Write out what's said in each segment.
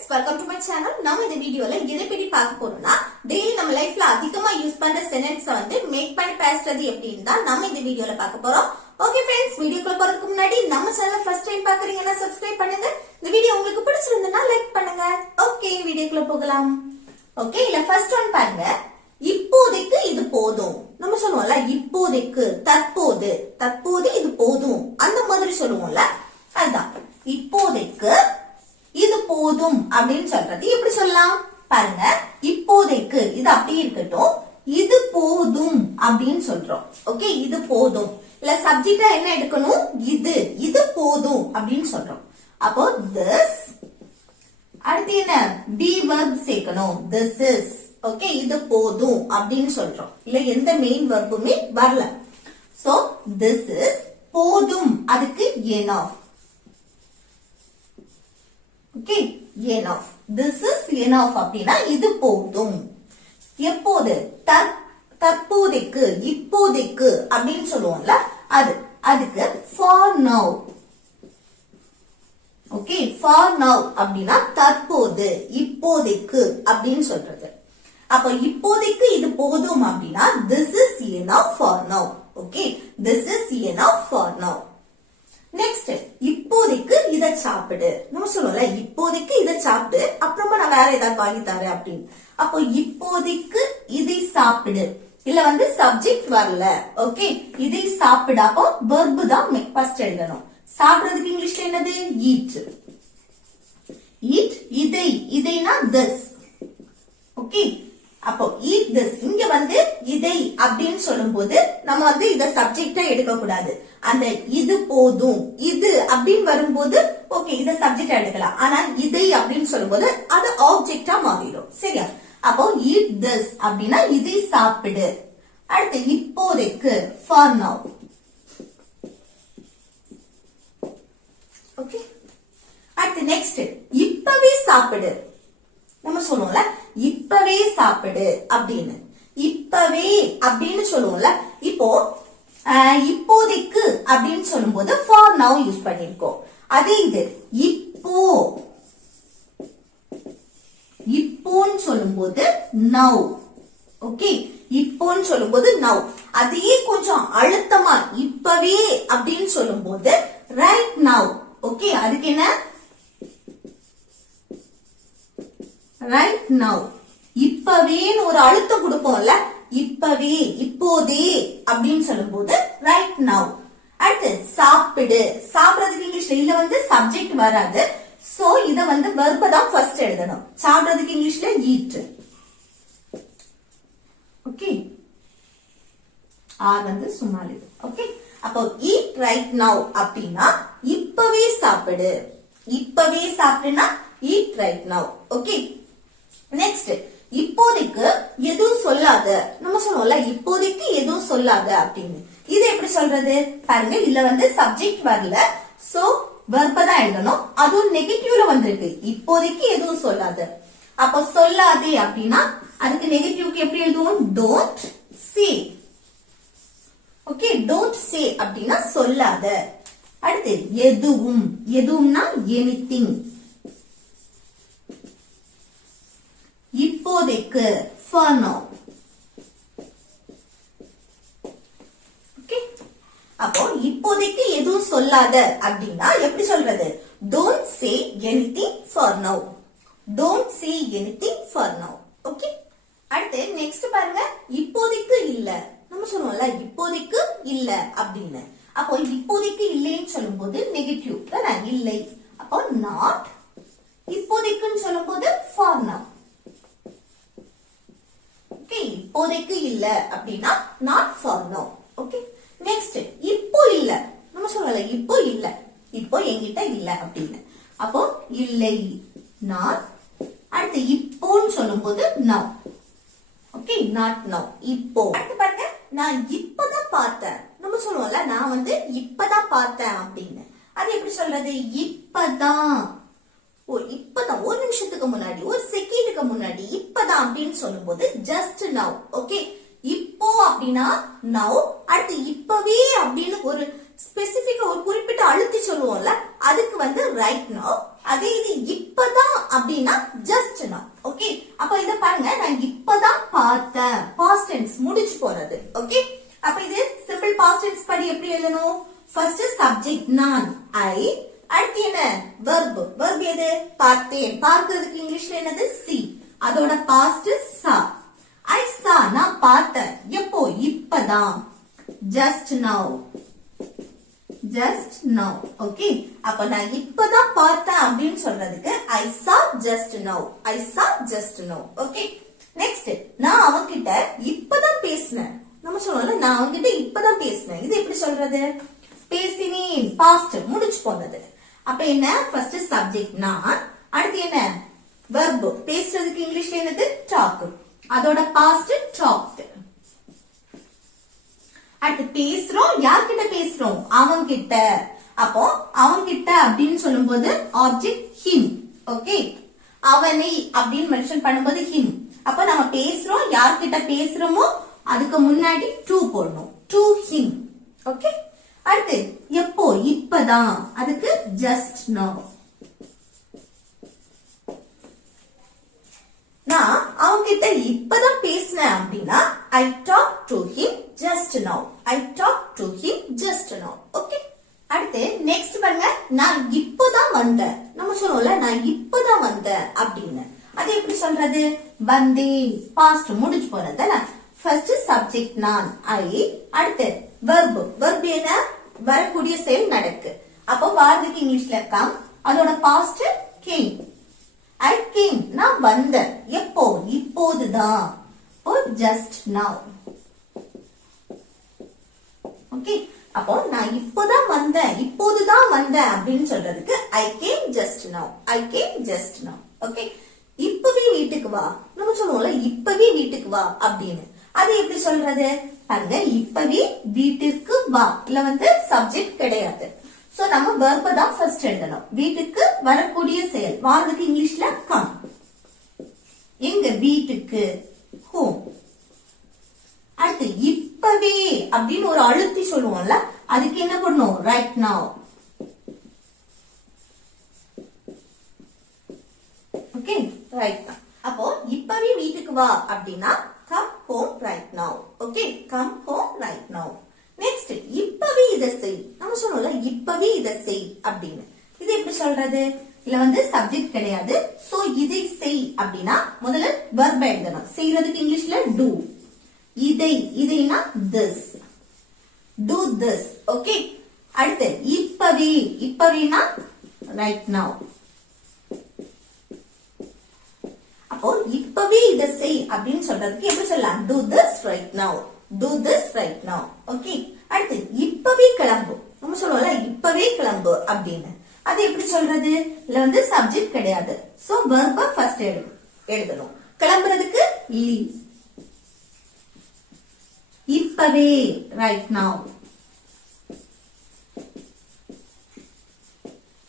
friends, welcome to my channel. நம்ம இந்த வீடியோல எதை பத்தி பார்க்க போறோம்னா டெய்லி நம்ம லைஃப்ல அதிகமா யூஸ் பண்ற சென்டென்ஸ் வந்து மேக் பண்ணி பேசுறது எப்படின்னு தான் நம்ம இந்த வீடியோல பார்க்க போறோம். ஓகே फ्रेंड्स, வீடியோக்குள்ள போறதுக்கு முன்னாடி நம்ம சேனலை ஃபர்ஸ்ட் டைம் பாக்குறீங்கன்னா சப்ஸ்கிரைப் பண்ணுங்க. இந்த வீடியோ உங்களுக்கு பிடிச்சிருந்தா லைக் பண்ணுங்க. ஓகே, வீடியோக்குள்ள போகலாம். ஓகே, இல்ல ஃபர்ஸ்ட் ஒன் பாருங்க. இப்போதைக்கு இது போதும். நம்ம சொல்லுவோம்ல இப்போதைக்கு, தற்போது, தற்போது இது போதும், அந்த மாதிரி சொல்லுவோம்ல, அதுதான் இப்போதைக்கு இது போதும் அப்படின்னு சொல்றது. எப்படி சொல்லலாம் பாருங்க. இப்போதைக்கு இது அப்படியே இருக்கட்டும், இது போதும் அப்படின்னு சொல்றோம். ஓகே, இது போதும். இல்ல சப்ஜெக்டா என்ன எடுக்கணும், இது, இது போதும் அப்படின்னு சொல்றோம். அப்போ this, அடுத்து என்ன be verb சேர்க்கணும், this is. ஓகே, இது போதும் அப்படின்னு சொல்றோம். இல்ல எந்த மெயின் வெர்புமே வரல. சோ this is போதும், அதுக்கு enough. Okay, enough. This is enough அப்படின்னா இது போதும். எப்போது, தற்போதைக்கு, இப்போதைக்கு அப்படின்னு சொல்லுவோம்ல, அதுக்கு for now. Okay, for now அப்படின்னா தற்போது, இப்போதைக்கு அப்படின்னு சொல்றது. அப்ப இப்போதைக்கு இது போதும் அப்படின்னா this is enough for now. Okay, this is enough for now. Next, இப்போதைக்கு இத சாப்பிடு. நம்ம சொல்லுவோம்ல இப்போதைக்கு இத சாப்பிடு, அப்புறமா நான் வேற ஏதாவது வாங்கி தரேன் அப்படின்னு. அப்போ இப்போதைக்கு இதை சாப்பிடு. இல்ல வந்து சப்ஜெக்ட் வரல. ஓகே, இதை சாப்பிடு. அப்போ வெர்ப் தான் ஃபர்ஸ்ட் எழுதணும். சாப்பிடுறதுக்கு இங்கிலீஷ்ல என்னது, eat. eat, இதை, இதைனா this. ஓகே, அப்போ eat this. இங்க வந்து இதை அப்படின்னு சொல்லும் போது நம்ம வந்து இத சப்ஜெக்டா எடுக்க கூடாது. அந்த இது போதும், இது அப்படின்னு வரும்போது ஓகே இத சப்ஜெக்டா எடுக்கலாம். ஆனா இதை அப்படின்னு சொல்லும் போது அது ஆப்ஜெக்டா மாறிடும். சரியா? அப்போ eat this அப்படின்னா இதை சாப்பிடு. அடுத்து இப்போதைக்கு for now. ஓகே, அடுத்து நெக்ஸ்ட் இப்பவே சாப்பிடு. நம்ம சொல்லுவோம்ல இப்பவே சாப்பிடு அப்படின்னு. இப்பவே அப்படின்னு சொல்லுவோம்ல. இப்போ இப்போதைக்கு அப்படின்னு சொல்லும் போது for now யூஸ் பண்ணிருக்கோம். அதே இது இப்போ, இப்போன்னு சொல்லும் போது now. ஓகே, இப்போன்னு சொல்லும் போது now. அதையே கொஞ்சம் அழுத்தமா இப்பவே அப்படின்னு சொல்லும் போது right now. ஓகே, அதுக்கு என்ன right now. இப்பவேன்னு ஒரு அழுத்தம் கொடுப்போம்ல, இப்பவே, இப்போதே அப்படின்னு சொல்லும் போது right now. அடுத்து சாப்பிடு. சாப்பிடுறதுக்கு இங்கிலீஷ்ல இல்ல வந்து சப்ஜெக்ட் வராது. சோ இத வந்து வெர்ப தான் ஃபர்ஸ்ட் எழுதணும். சாப்பிடுறதுக்கு இங்கிலீஷ்ல eat. ஓகே, ஆர் வந்து சும்மா எழுது. ஓகே, அப்போ eat right now அப்படின்னா இப்பவே சாப்பிடு. இப்பவே சாப்பிடுனா eat right now. Okay, next இப்போதைக்கு எதுவும் சொல்லாத. நம்ம சொல்லுவோம்ல இப்போதைக்கு எதுவும் சொல்லாத அப்படின்னு. இது எப்படி சொல்றது பாருங்க. இதுல வந்து சப்ஜெக்ட் வரல, சோ வெர்ப தான் எழுதணும். அதுவும் நெகட்டிவ்ல வந்திருக்கு. இப்போதைக்கு எதுவும் சொல்லாத. அப்ப சொல்லாதே அப்படின்னா அதுக்கு நெகட்டிவ்க்கு எப்படி எழுதுவோம், don't say. Okay, don't say அப்படின்னா சொல்லாத. அடுத்து எதுவும், எதுவும்னா anything. இப்போதைக்கு for now. ஓகே, அப்போ இப்போதைக்கு எதுவும் சொல்லாத அப்படின்னா எப்படி சொல்றது, don't say anything for now. don't say anything for now. Okay, அடுத்து நெக்ஸ்ட் பாருங்க. இப்போதைக்கு இல்ல. நம்ம சொல்லுவோம்ல இப்போதைக்கு இல்ல அப்படின்னு. அப்போ இப்போதைக்கு இல்லைன்னு சொல்லும் போது நெகட்டிவ் தானே, இல்லை. அப்போ not. இப்போதைக்குன்னு சொல்லும் போது for now. ஓகே, இப்போதைக்கு இல்ல அப்படின்னா not for now. Okay, next இப்போ இல்ல. நம்ம சொல்லல இப்போ இல்ல, இப்போ என்கிட்ட இல்ல அப்படின்னு. அப்போ இல்லை not. அடுத்து இப்போன்னு சொல்லும் போது now. ஓகே, not now, இப்போ. அடுத்து பாருங்க, நான் இப்பதான் பார்த்தேன். நம்ம சொல்லுவோம்ல நான் வந்து இப்பதான் பார்த்தேன் அப்படின்னு. அது எப்படி சொல்றது, இப்பதான். இப்பதான், ஒரு நிமிஷத்துக்கு முன்னாடி, ஒரு செகண்டுக்கு முன்னாடி, இப்பதான் அப்படின்னு சொல்லும் போது ஜஸ்ட் நவ். ஓகே, இப்போ அப்படின்னா நவ். அடுத்து இப்பவே அப்படின்னு ஒரு ஸ்பெசிபிக்கா ஒரு குறிப்பிட்ட அழுத்தி சொல்லுவோம்ல, அதுக்கு வந்து ரைட் நவ். அதே இது இப்பதான் அப்படின்னா ஜஸ்ட் நவ். ஓகே, அப்ப இத பாருங்க, நான் இப்பதான் பார்த்தேன், பாஸ்ட் டென்ஸ் முடிச்சு போறது. ஓகே, அப்ப இது சிம்பிள் பாஸ்ட் டென்ஸ் படி எப்படி எழுதணும்? ஃபர்ஸ்ட் சப்ஜெக்ட் நான் ஐ, அடுத்து என்ன வெர்ப், வெர்ப் எது பார்த்தேன், பார்க்கிறதுக்கு இங்கிலீஷ்ல என்னது see, அதோட பாஸ்ட் saw. I saw நான் பார்த்தேன், எப்போ இப்பதான், just now, just now. Okay, அப்ப நான் இப்பதான் பார்த்தேன் அப்படின்னு சொல்றதுக்கு I saw just now, I saw just now. Okay, next நான் அவன்கிட்ட இப்பதான் பேசினேன். நம்ம சொல்லலாம் நான் அவன்கிட்ட இப்பதான் பேசினேன், இது எப்படி சொல்றது? பேசினேன் பாஸ்ட் முடிச்சு போனது. அப்ப என்ன ஃபர்ஸ்ட் சப்ஜெக்ட் நான், அடுத்து என்ன வெர்ப், பேசுறதுக்கு இங்கிலீஷ்ல என்னது டாக், அதோட பாஸ்ட் டாக்ட். அடுத்து பேசுறோம், யார்கிட்ட பேசுறோம்? அவன்கிட்ட. அப்போ அவன்கிட்ட அப்படின்னு சொல்லும்போது ஆப்ஜெக்ட் him. ஓகே, அவனை அப்படின்னு மென்ஷன் பண்ணும்போது him. அப்ப நம்ம பேசுறோம், யார்கிட்ட பேசுறோமோ அதுக்கு முன்னாடி to போடணும், to him. ஓகே, அடுத்து எப்போ இப்பதான், அதுக்கு just now. நான் அவன்கிட்ட இப்பதான் பேசினேன் அப்படின்னா I talked to him just now, I talked to him just now. Okay, அடுத்து நெக்ஸ்ட் பாருங்க, நான் இப்பதான் வந்தேன். நம்ம சொல்லுவோம்ல நான் இப்பதான் வந்தேன் அப்படின்னு, அது எப்படி சொல்றது? வந்தேன் பாஸ்ட் முடிச்சு போறதுல ஃபர்ஸ்ட் சப்ஜெக்ட் நான் ஐ, அடுத்து வெர்ப், வெர்ப் என்ன வரக்கூடிய செயல் நடக்கு. அப்போ வார்த்தைக்கு இங்கிலீஷ்ல கம், அதோட பாஸ்ட் came. I came நான் வந்தேன், எப்போ இப்போதுதான், just now. ஓகே, அப்போ நான் இப்போதான் வந்தேன், இப்போதுதான் வந்தேன் அப்படின்னு சொல்றதுக்கு I came just now, I came just now. Okay, இப்பவே வீட்டுக்கு வா, நம்ம சொல்லுவோம்ல இப்பவே வீட்டுக்கு வா அப்படின்னு, அது எப்படி சொல்றது? பாருங்க, இப்பவே வீட்டுக்கு வா இல்ல சப்ஜெக்ட் கிடையாது. சோ நம்ம வெர்ப தான் ஃபர்ஸ்ட் எழுதணும். வீட்டுக்கு வரக்கூடிய செயல், வாரதுக்கு இங்கிலீஷ்ல கம். எங்க வீட்டுக்கு ஹோம். அடுத்து இப்பவே அப்படின்னு ஒரு அழுத்தி சொல்லுவோம்ல, அதுக்கு என்ன பண்ணணும்? Right now. Okay, right now. அப்போ இப்பவே வீட்டுக்கு வா அப்படின்னா come home right now. Okay, come home right now. Next இப்பவே இத செய், நம்ம சொல்லுவோம்ல இப்பவே இத செய் அப்படின்னு, இது எப்படி சொல்றது? இல்ல சப்ஜெக்ட் கிடையாது. சோ இதை செய் அப்படின்னா முதல்ல வெர்ப் எழுதணும். செய்யறதுக்கு இங்கிலீஷ்ல do. இதை, இதைனா this, do this. ஓகே, அடுத்து இப்பவே, இப்பவேனா right now. அப்போ இப்பவே இத செய் அப்படின்னு சொல்றதுக்கு எப்படி சொல்லலாம்? do this right now, do this right now. Okay, அடுத்து இப்பவே கிளம்பு, நம்ம சொல்லுவோம்ல இப்பவே கிளம்பு அப்படின்னு, அது எப்படி சொல்றது? இல்ல சப்ஜெக்ட் கிடையாது. சோ வெர்ப ஃபர்ஸ்ட் எழுதணும். கிளம்புறதுக்கு leave. இப்பவே right now.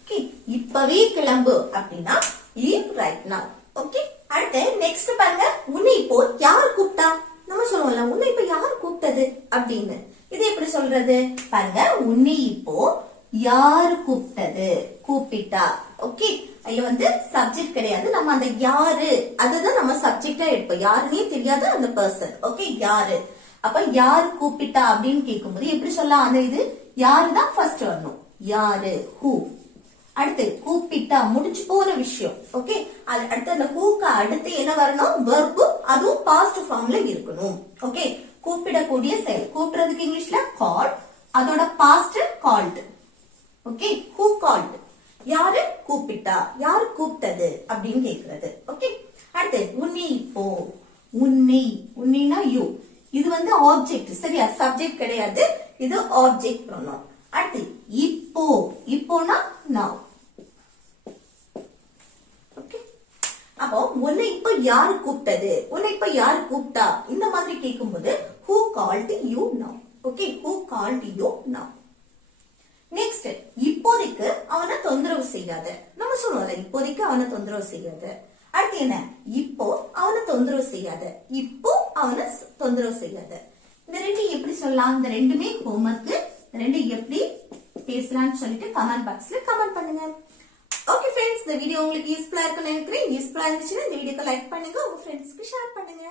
ஓகே, இப்பவே கிளம்பு அப்படின்னா leave right now. ஓகே, அடுத்து நெக்ஸ்ட் பாருங்க, உன்னை இப்போ யார் கூப்பிட்டா? நம்ம சொல்லுவோம்ல உன்னை இப்ப யார் கூப்பிட்டது அப்படின்னு, இது எப்படி சொல்றது? பாருங்க, உன்னை இப்போ யார் கூப்பிட்டது, கூப்பிட்டா. ஓகே, அதுல சப்ஜெக்ட் கிடையாது. நம்ம அந்த யாரு அதுதான் நம்ம சப்ஜெக்டா எடுப்போம். யாருன்னே தெரியாது அந்த பர்சன். ஓகே, யாரு. அப்ப யார் கூப்பிட்டா அப்படின்னு கேட்கும்போது எப்படி சொல்லலாம்? அந்த இது யாருதான் ஃபர்ஸ்ட் வரணும். யாரு, ஹூ. அடுத்து கூப்பிட்டா முடிச்சு போன விஷயம். ஓகே, அடுத்து அந்த ஹூக்கு அடுத்து என்ன வரணும்? வெர்பு, அதுவும் பாஸ்ட் ஃபார்ம்ல இருக்கணும். ஓகே, கூப்பிடக்கூடிய செயல், கூப்பிடுறதுக்கு இங்கிலீஷ்ல கால், அதோட past called. Okay, who called, யாரு கூப்பிட்டா, யாரு கூப்பிட்டது அப்படின்னு கேக்குறது. ஓகே, அடுத்து உன்னை இப்போ, உன்னை, உன்னைனா யூ, இது ஆப்ஜெக்ட் சரியா, சப்ஜெக்ட் கிடையாது, இது ஆப்ஜெக்ட் ப்ரோனவுன். அடுத்து இப்போ, இப்போனா now. அப்போ உன்னை இப்ப யாரு கூப்பிட்டது, உன்னை இப்ப யாரு கூப்பிட்டா, இந்த மாதிரி கேட்கும்போது who called you now. Okay, who called you now. Next இப்போதைக்கு அவனை தொந்தரவு செய்யாத, நம்ம சொல்லுவோம்ல இப்போதைக்கு அவனை தொந்தரவு செய்யாத. அடுத்து என்ன? இப்போ அவனை தொந்தரவு செய்யாத, இப்போ அவனை தொந்தரவு செய்யாத. இந்த ரெண்டு எப்படி சொல்லலாம்? இந்த ரெண்டுமே ஹோம்வொர்க். ரெண்டு எப்படி பேசலாம்னு சொல்லிட்டு கமெண்ட் பாக்ஸ்ல கமெண்ட் பண்ணுங்க. ஓகே ஃப்ரெண்ட்ஸ், இந்த வீடியோ உங்களுக்கு யூஸ்ஃபுல்லா இருக்கும்னு நினைக்கிறேன். யூஸ்ஃபுல்லா இருந்துச்சுன்னா இந்த வீடியோக்கு லைக் பண்ணுங்க, உங்க ஃப்ரெண்ட்ஸ்க்கு ஷேர் பண்ணுங்க.